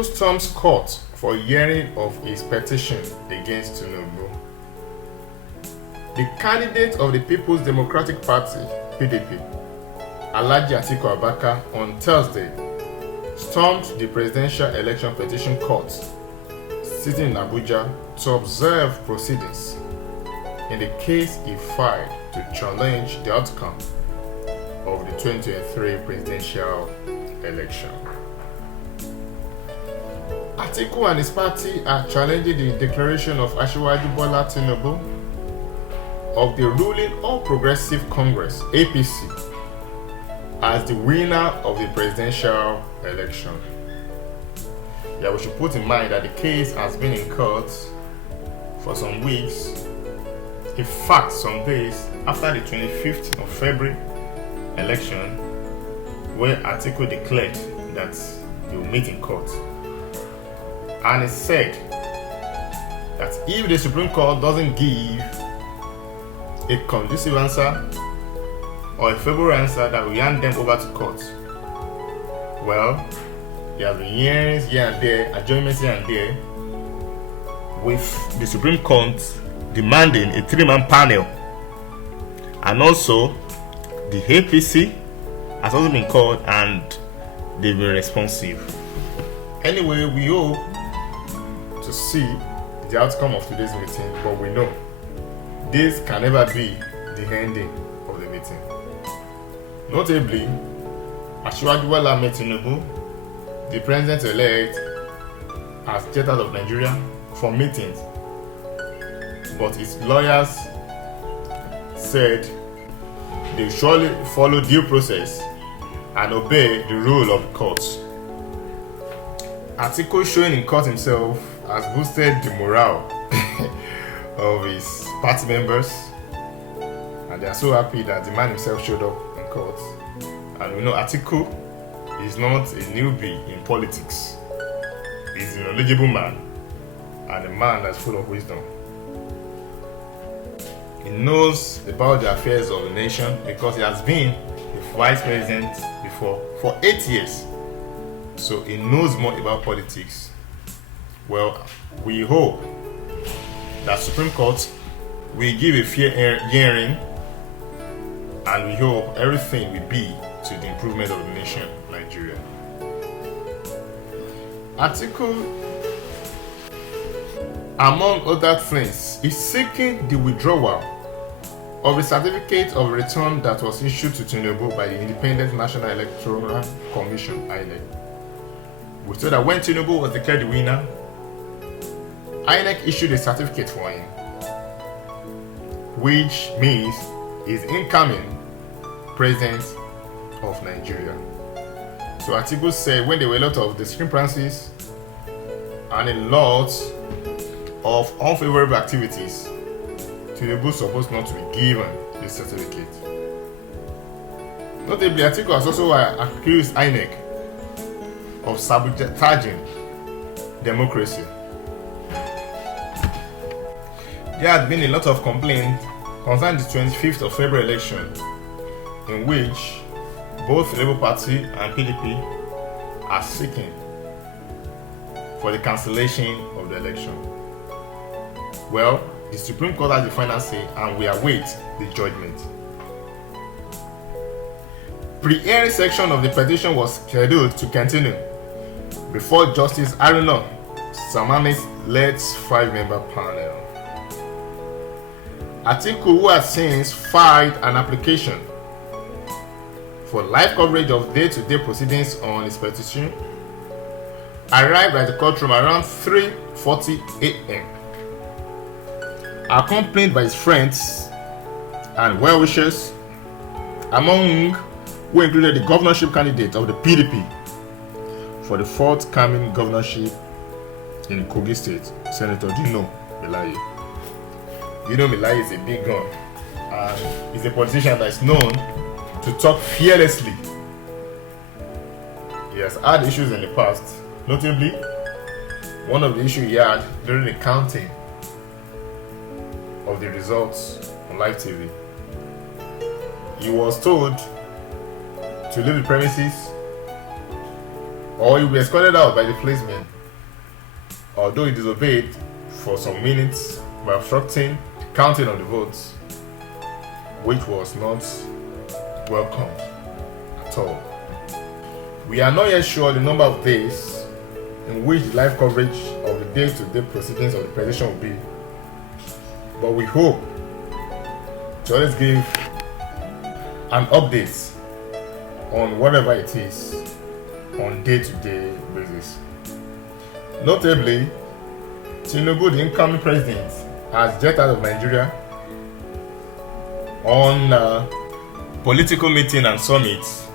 Atiku storms court for hearing of his petition against Tinubu. The candidate of the People's Democratic Party, PDP, Alhaji Atiku Abubakar, on Thursday stormed the Presidential Election Petition Court, sitting in Abuja, to observe proceedings in the case he filed to challenge the outcome of the 2023 presidential election. Atiku and his party are challenging the declaration of Asiwaju Bola Tinubu of the ruling All Progressive Congress (APC) as the winner of the presidential election. Yeah, we should put in mind that the case has been in court for some weeks. In fact, some days after the 25th of February election, where Atiku declared that he will meet in court. And it said that if the Supreme Court doesn't give a conducive answer or a favorable answer, that will hand them over to court. Well, there have been hearings here and there, adjournments here and there, with the Supreme Court demanding a 3-man panel. And also, the APC has also been called and they've been responsive. Anyway, we hope to see the outcome of today's meeting, but we know this can never be the ending of the meeting. Notably, Asiwaju Bola Tinubu, the president-elect, has jetted out of Nigeria for meetings, but his lawyers said they surely follow due process and obey the rule of the courts. Atiku, showing in court himself, has boosted the morale of his party members, and they are so happy that the man himself showed up in court. And we know Atiku is not a newbie in politics. He's a knowledgeable man and a man that's full of wisdom. He knows about the affairs of the nation because he has been the vice president before for 8 years. So he knows more about politics. Well, we hope that Supreme Court will give a fair hearing, and we hope everything will be to the improvement of the nation, Nigeria. Atiku, among other things, is seeking the withdrawal of the certificate of return that was issued to Tinubu by the Independent National Electoral Commission (INEC). We saw that when Tinubu was declared the winner, INEC issued a certificate for him, which means he's incoming president of Nigeria. So Atiku said when there were a lot of discrepancies and a lot of unfavorable activities, Tinubu is supposed not to be given this certificate. Notably, Atiku has also accused INEC of sabotaging democracy. There had been a lot of complaints concerning the 25th of February election, in which both Labour Party and PDP are seeking for the cancellation of the election. Well, the Supreme Court has the final say and we await the judgment. Pre-hearing section of the petition was scheduled to continue before Justice Haruna Samani's led 5-member panel. Atiku, who has since filed an application for live coverage of day-to-day proceedings on his petition, arrived at the courtroom around 3:40 a.m. accompanied by his friends and well-wishers, among who included the governorship candidate of the PDP for the forthcoming governorship in Kogi State, Senator Dino Melaye. Dino Melaye is a big gun and is a politician that is known to talk fearlessly. He has had issues in the past, notably one of the issues he had during the counting of the results on live TV. He was told to leave the premises or he will be escorted out by the policemen, although he disobeyed for some minutes by obstructing counting of the votes, which was not welcomed at all. We are not yet sure the number of days in which the live coverage of the day-to-day proceedings of the petition will be, but we hope to always give an update on whatever it is on day-to-day basis. Notably, Tinubu, the incoming president, has jet out of Nigeria on political meeting and summits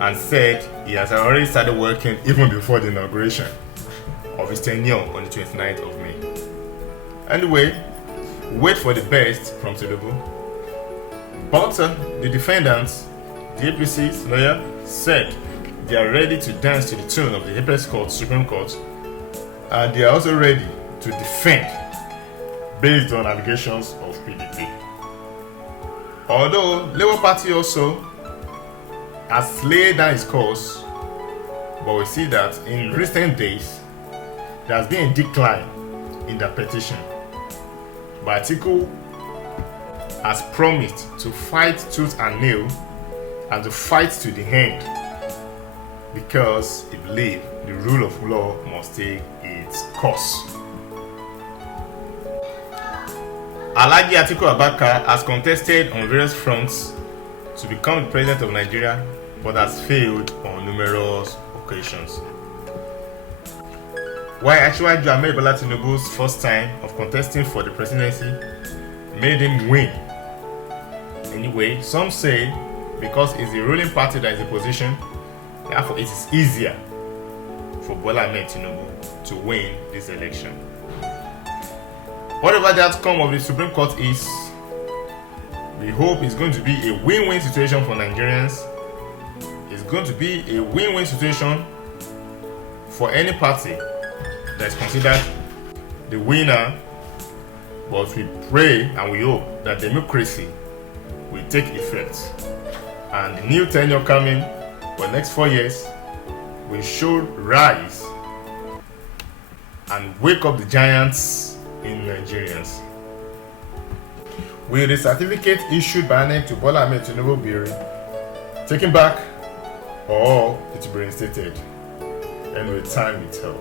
and said he has already started working even before the inauguration of his tenure on the 29th of May. Anyway, wait for the best from Tinubu. But the defendants, the APC's lawyer, said they are ready to dance to the tune of the Apex Court, Supreme Court, and they are also ready to defend based on allegations of PDP. Although Labour Party also has laid down its course, but we see that in recent days there has been a decline in the petition. But Atiku has promised to fight tooth and nail and to fight to the end, because he believes the rule of law must take its course. Alhaji Atiku Abubakar has contested on various fronts to become the president of Nigeria, but has failed on numerous occasions. While Asiwaju Ahmed Bola Tinubu's first time of contesting for the presidency made him win. Anyway, some say because it's the ruling party that is in position, therefore it is easier for Bola Ahmed Tinubu to win this election. Whatever the outcome of the Supreme Court is, we hope it's going to be a win-win situation for Nigerians. It's going to be a win-win situation for any party that is considered the winner. But we pray and we hope that democracy will take effect, and the new tenure coming for the next 4 years we should rise and wake up the giants in Nigerians. Will the certificate issued by INEC to Bola Ahmed Tinubu be taken back, or it will be reinstated? And with time will tell.